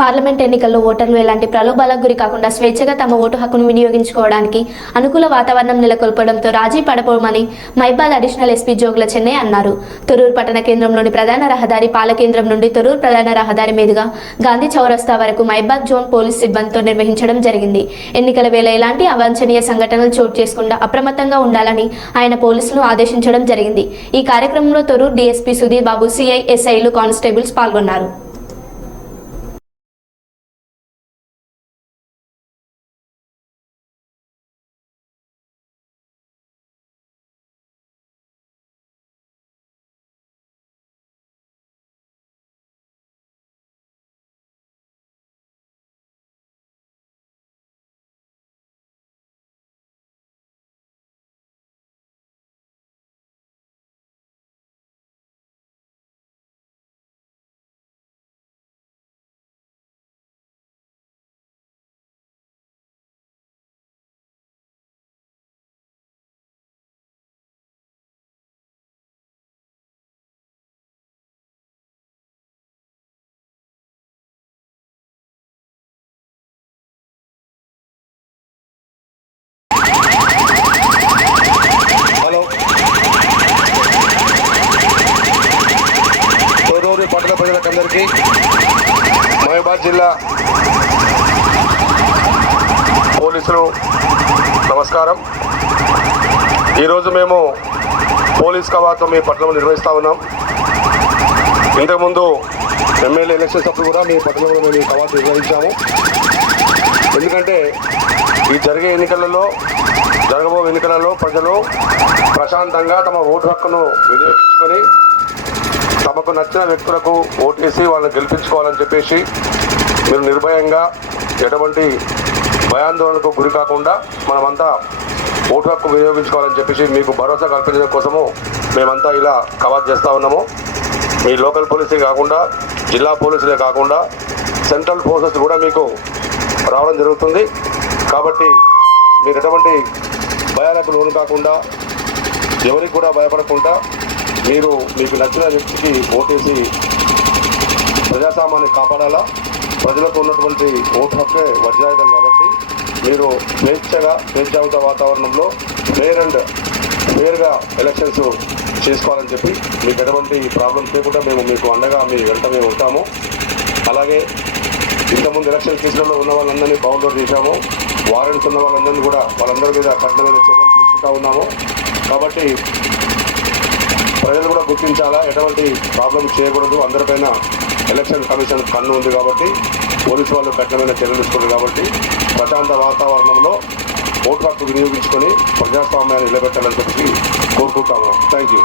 Parliament ఎన్నికల్లో ఓటర్లు ఎలాంటి ప్రలోభాలకు గురి కాకుండా స్వేచ్ఛగా తమ ఓటు హక్కును వినియోగించుకోవడానికి అనుకూల వాతావరణం నెలకొల్పడంతో రాజీ పడపోమని మైబాల్ అడిషనల్ ఎస్పీ జోగుల చెన్నై అన్నారు. తొరూరు పట్టణ కేంద్రంలోని ప్రధాన రహదారి పాలకేంద్రం నుండి తొరూరు ప్రధాన రహదారి మీదుగా గాంధీ చౌరస్తా వరకు మైబాగ్ జోన్ పోలీస్ సిబ్బందితో నిర్వహించడం జరిగింది. ఎన్నికల వేళ ఎలాంటి అవాంఛనీయ సంఘటనలు చోటు చేసుకుండా అప్రమత్తంగా ఉండాలని ఆయన పోలీసులను ఆదేశించడం జరిగింది. ఈ కార్యక్రమంలో తొరూరు డీఎస్పీ సుధీర్ బాబు సిఐ ఎస్ఐలు కానిస్టేబుల్స్ పాల్గొన్నారు. అందరికీ. మహబాద్ జిల్లా పోలీసులు నమస్కారం. ఈరోజు మేము పోలీస్ కవాతో మీ పట్టణం నిర్వహిస్తూ ఉన్నాం. ఇంతకుముందు ఎమ్మెల్యే ఎలక్షన్స్ అప్పుడు కూడా మీ పట్టణంలో మేము ఈ కవాతు నిర్వహించాము. ఎందుకంటే ఈ జరిగే ఎన్నికలలో జరగబో ఎన్నికలలో ప్రజలు ప్రశాంతంగా తమ ఓటు హక్కును వినియోగించుకొని తమకు నచ్చిన వ్యక్తులకు ఓటేసి వాళ్ళని గెలిపించుకోవాలని చెప్పేసి మీరు నిర్భయంగా ఎటువంటి భయాందోళనకు గురి కాకుండా మనమంతా ఓటు హక్కు వినియోగించుకోవాలని చెప్పేసి మీకు భరోసా కల్పించడం కోసము మేమంతా ఇలా కవర్ చేస్తూ ఉన్నాము. మీ లోకల్ పోలీసే కాకుండా జిల్లా పోలీసులే కాకుండా సెంట్రల్ ఫోర్సెస్ కూడా మీకు రావడం జరుగుతుంది. కాబట్టి మీరు ఎటువంటి భయాలకు లోను కాకుండా ఎవరికి కూడా భయపడకుండా మీరు మీకు నచ్చిన వ్యక్తికి ఓటేసి ప్రజాస్వామ్యాన్ని కాపాడాలా? ప్రజలకు ఉన్నటువంటి ఓటు హక్కే వజ్రాయుధం కాబట్టి మీరు స్వేచ్ఛగా స్వేచ్ఛాయుత వాతావరణంలో ఫేర్ అండ్ ఫేర్గా ఎలక్షన్స్ చేసుకోవాలని చెప్పి మీకు ఎటువంటి ప్రాబ్లమ్స్ లేకుండా మేము మీకు అండగా మీ వెంట మేము ఉంటాము. అలాగే ఇంతకుముందు ఎలక్షన్ కేసులలో ఉన్న వాళ్ళందరినీ బౌండర్ చేశాము. వారెంట్స్ ఉన్న వాళ్ళందరినీ కూడా వాళ్ళందరి మీద కఠినమైన చర్యలు తీసుకుంటా ఉన్నాము. కాబట్టి ప్రజలు కూడా గుర్తించాలా? ఎటువంటి ప్రాబ్లం చేయకూడదు. అందరిపైన ఎలక్షన్ కమిషన్ కన్ను ఉంది కాబట్టి పోలీసు వాళ్ళు కఠినమైన చర్యలు తీసుకున్నారు కాబట్టి ప్రశాంత వాతావరణంలో ఓటు హక్కు వినియోగించుకొని ప్రజాస్వామ్యాన్ని నిలబెట్టాలని చెప్పి కోరుకుంటాము. Thank you